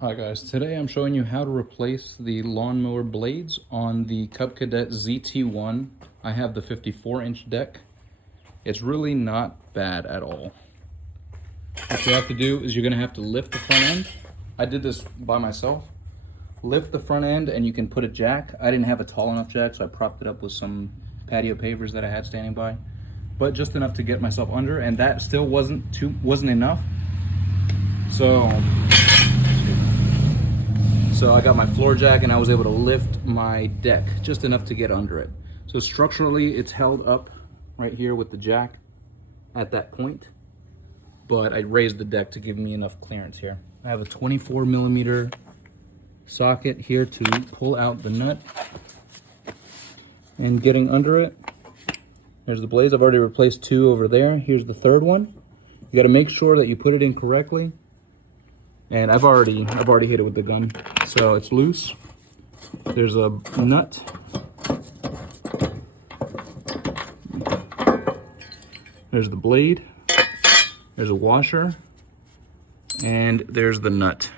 Hi guys, today I'm showing you how to replace the lawnmower blades on the Cub Cadet ZT1. I have the 54-inch deck. It's really not bad at all. What you have to do is you're gonna have to lift the front end. I did this by myself. Lift the front end and you can put a jack. I didn't have a tall enough jack, so I propped it up with some patio pavers that I had standing by, but just enough to get myself under, and that still wasn't enough. So I got my floor jack and I was able to lift my deck just enough to get under it. So structurally it's held up right here with the jack at that point, but I raised the deck to give me enough clearance here. I have a 24mm socket here to pull out the nut, and getting under it, there's the blades. I've already replaced two over there. Here's the third one. You got to make sure that you put it in correctly. And I've already hit it with the gun, so it's loose. There's a nut. There's the blade. There's a washer, and there's the nut.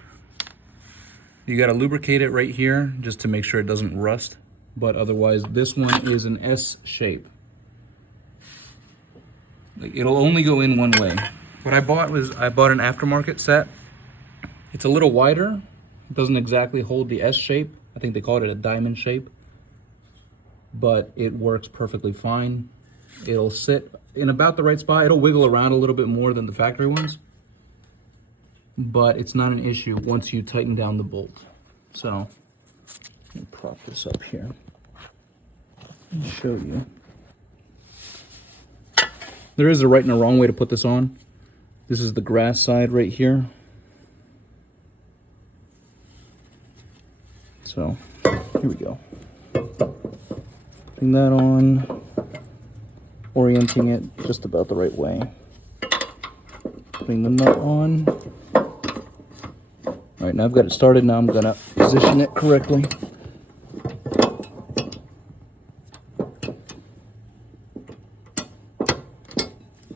You got to lubricate it right here just to make sure it doesn't rust, but otherwise this one is an S shape. Like, it'll only go in one way. What I bought was an aftermarket set. It's a little wider. It doesn't exactly hold the S shape. I think they called it a diamond shape, but it works perfectly fine. It'll sit in about the right spot. It'll wiggle around a little bit more than the factory ones, but it's not an issue once you tighten down the bolt. So let me prop this up here and show you. There is a right and a wrong way to put this on. This is the grass side right here. So here we go. Putting that on, orienting it just about the right way. Putting the nut on. All right, now I've got it started. Now I'm gonna position it correctly.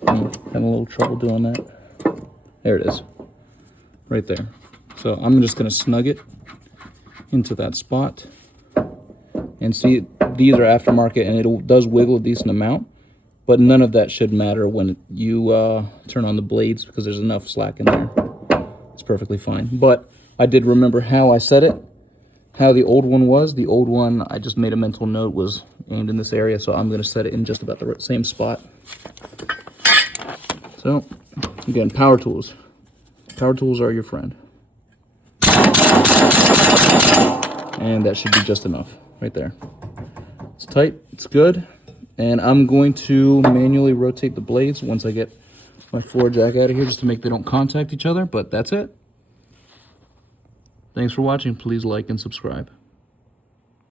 Having a little trouble doing that. There it is, right there. So I'm just gonna snug it into that spot, and see, these are aftermarket and it does wiggle a decent amount, but none of that should matter when you turn on the blades, because there's enough slack in there. It's perfectly fine. But I did remember how I set it, how the old one was. The old one, I just made a mental note, was aimed in this area, so I'm going to set it in just about the same spot. So again, power tools. Power tools are your friend. And that should be just enough right there. It's tight, it's good. And I'm going to manually rotate the blades once I get my floor jack out of here, just to make they don't contact each other, but that's it. Thanks for watching. Please like and subscribe.